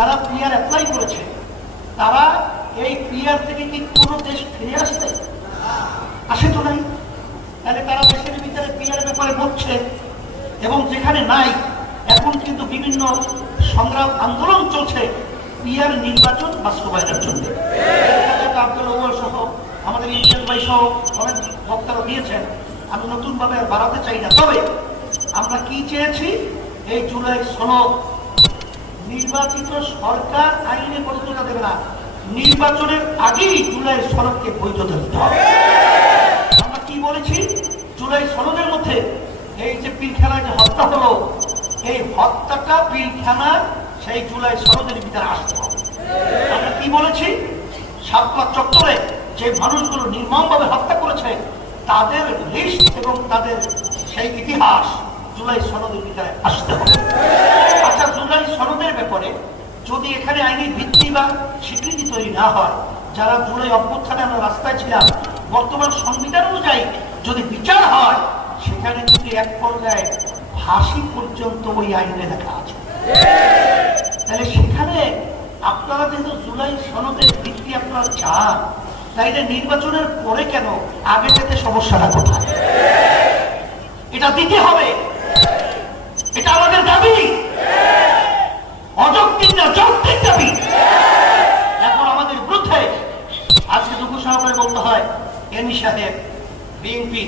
যারা PR apply করেছে তারা এই পিআর থেকে কি কোনো দেশ ফিরে আসবে? আসে তো নাই। তাহলে তারা দেশের ভিতরে পিআর ব্যাপারে বলছে, এবং যেখানে নাই এখন কিন্তু বিভিন্ন সংগ্রাম আন্দোলন চলছে পিআর নির্বাচন বাস্তবায়নের জন্য। আব্দুল ওমর সহ আমাদের ইন্ডিয়ান ভাই সহ অনেক বক্তারা দিয়েছেন, আমি নতুন ভাবে আর বাড়াতে চাই না। তবে আমরা কি চেয়েছি, এই জুলাই সনদ নির্বাচিত সরকার আইনে বৈধতা দেবে না, নির্বাচনের আগেই জুলাই সনদকে বৈধতা দিতে হবে। আমরা কি বলেছি, জুলাই সনদের মধ্যে এই যে পিলখানায় যে হত্যা হলো, এই হত্যাটা পিলখানা সেই জুলাই সনদের ভিতরে আসতে হবে। আমরা কি বলেছি, শাপলা চত্বরে যে মানুষগুলো নির্মমভাবে হত্যা করেছে তাদের লিস্ট এবং তাদের সেই ইতিহাস জুলাই সনদের ভিতরে আসতে হবে। আচ্ছা, জুলাই সনদের ব্যাপারে যদি এখানে আইনি ভিত্তি বা স্বীকৃতি তৈরি না হয়, যারা জুলাই অভ্যুত্থানে আমরা রাস্তায় ছিলাম, বর্তমান সংবিধান অনুযায়ী যদি বিচার হয়, সেখানে কিন্তু এক পর্যায়ে ফাঁসি পর্যন্ত ওই আইনে লেখা আছে। তাহলে সেখানে আপনারা যেহেতু জুলাই সনদের ভিত্তি আপনারা চান, তাইলে নির্বাচনের পরে কেন আগে যেতে সমস্যাটা কোথায়? এটা দিতে হবে, এটা আমাদের দাবি, অযৌক্তিক না যৌক্তিক দাবি। এখন আমাদের বিরুদ্ধে আজকে দুঃখ সহকারে বলতে হয়, এমপি সাহেব বিএনপি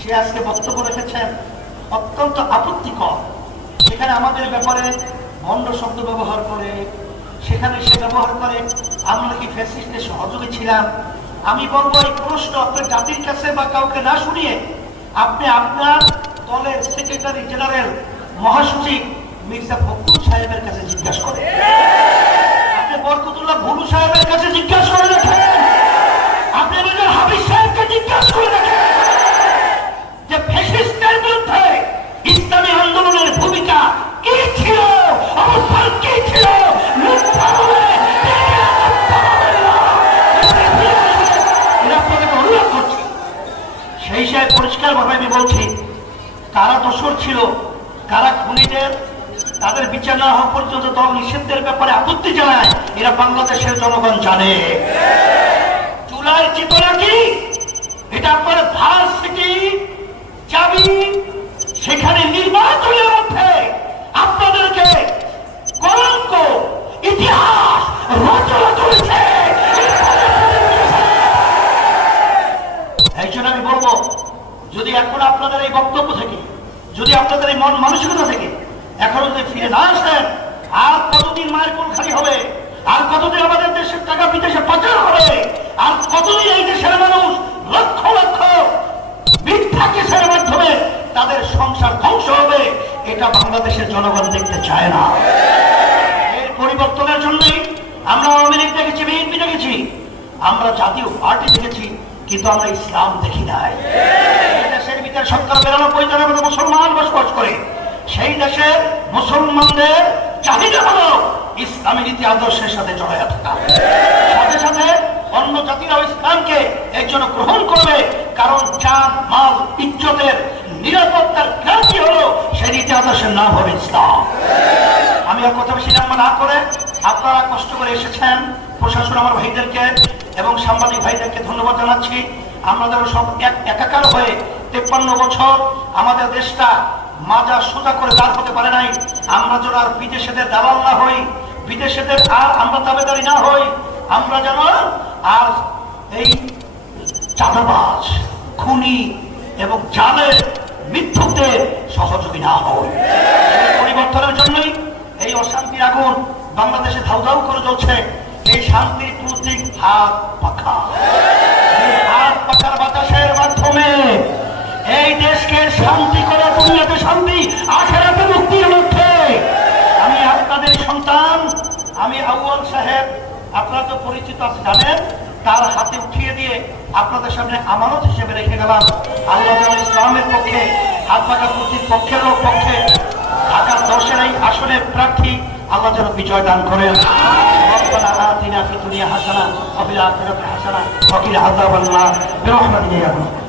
সে আজকে বক্তব্য রেখেছেন অত্যন্ত আপত্তিকর। সেখানে আমাদের ব্যাপারে ভণ্ড শব্দ ব্যবহার করে, সেখানে সে ব্যবহার করে আমরা কি ফ্যাসিস্টের সহযোগী ছিলাম। আমি বলবো এই প্রশ্ন আপনার জাতির কাছে বা কাউকে না শুনিয়ে আপনি আপনার দলের সেক্রেটারি জেনারেল মহাসচিব মির্জা ফখরুল সাহেবের কাছে জিজ্ঞাসা করেন, আপনি বরকতুল্লাহ ভুলু সাহেবের কাছে জিজ্ঞাসা করে দেখেন, আপনি মেজর হাফিজ সাহেবকে জিজ্ঞাসা করে দেখেন যে ফ্যাসিস্টের বিরুদ্ধে ইসলামী আন্দোলনের ভূমিকা কি ছিল, অবস্থান কি ছিল। অনুরোধ করছি, সেই সাহেব পরিষ্কার ভাবে আমি বলছি, কারা দোষর ছিল, কারা খুনিদের, তাদের বিচার না হওয়া পর্যন্ত দল নিষিদ্ধের ব্যাপারে আপত্তি জানায়, এরা বাংলাদেশের জনগণ জানে। জুলাই চেতনা কি, এটা আপনার ভার্সিটি চাবি, সেখানে নির্বাচনের মধ্যে আপনাদেরকে কলঙ্ক ইতিহাস রচনা করেছে। এই জন্য আমি বলবো, যদি এখন আপনাদের এই বক্তব্য থেকে, যদি আপনাদের এই মন মানসিকতা থেকে এখন যদি ফিরে না আসেন, আর কতদিন মায়ের কোল খালি হবে, আর কতদিন আমাদের দেশের টাকা বিদেশে পাচার হবে, আর কতদিন এই দেশের মানুষ লক্ষ লক্ষ মিথ্যা কেসের মাধ্যমে তাদের সংসার ধ্বংস হবে, এটা বাংলাদেশের জনগণ দেখতে চায় না। এর পরিবর্তনের জন্যই আমরা আওয়ামী লীগ দেখেছি, বিএনপি দেখেছি, আমরা জাতীয় পার্টি দেখেছি, কিন্তু আমরা ইসলাম দেখি নাই। এই দেশের ভিতরে ৯৭-৯২ মতো মুসলমান বসবাস করে, সেই দেশের মুসলমানদের চাহিদা হলো ইসলামী নীতি আদর্শের সাথে জড়াইয়া থাকা। সাথে সাথে অন্য জাতিরাও ইসলামকে এর জন্য গ্রহণ করবে, কারণ জান মাল ইজ্জতের নিরাপত্তার গ্যারান্টি হলো সেই নীতি আদর্শের নাম হবে ইসলাম। আমি আর কথা বেশি লম্বা না করে, আপনারা কষ্ট করে এসেছেন, প্রশাসন আমার ভাইদেরকে এবং সাংবাদিক ভাইদেরকে ধন্যবাদ জানাচ্ছি। আমরা যেন সব একাকার হয়ে ৫৩ বছর আমাদের দেশটা মাজা সোজা করে দাঁড় হতে পারে নাই, আমরা যেন আর বিদেশেদের দালাল না হই, বিদেশেদের আর আমরা দাবেদারি না হই, আমরা যেন আর এই চাঁদাবাজ, খুনি এবং জালের মিথ্যুকদের সহযোগী না হই। পরিবর্তনের জন্যই এই অশান্তির আগুন বাংলাদেশে ধাউ ধাউ করে জ্বলছে। এই শান্তির প্রতীক হাত পাখা, এই হাত পাখার বাতাসের মাধ্যমে এই দেশকে শান্তি করে, দুনিয়াতে শান্তি, আখেরাতে মুক্তির মধ্যে। আমি আপনাদের সন্তান, আমি আউয়াল সাহেব, আপনারা তো পরিচিত আছে জানেন, তার হাতে উঠিয়ে দিয়ে আপনাদের সামনে আমানত হিসেবে রেখে গেলাম। আল্লাহ ইসলামের পক্ষে, হাত পাখা প্রতির পক্ষের পক্ষে ঢাকা ১০-এর এই আসনের প্রার্থী আল্লাহ যেন বিজয় দান করেন। ربنا آتنا في الدنيا حسنة وفي الآخرة حسنة وقنا عذاب النار برحمتك يا رب।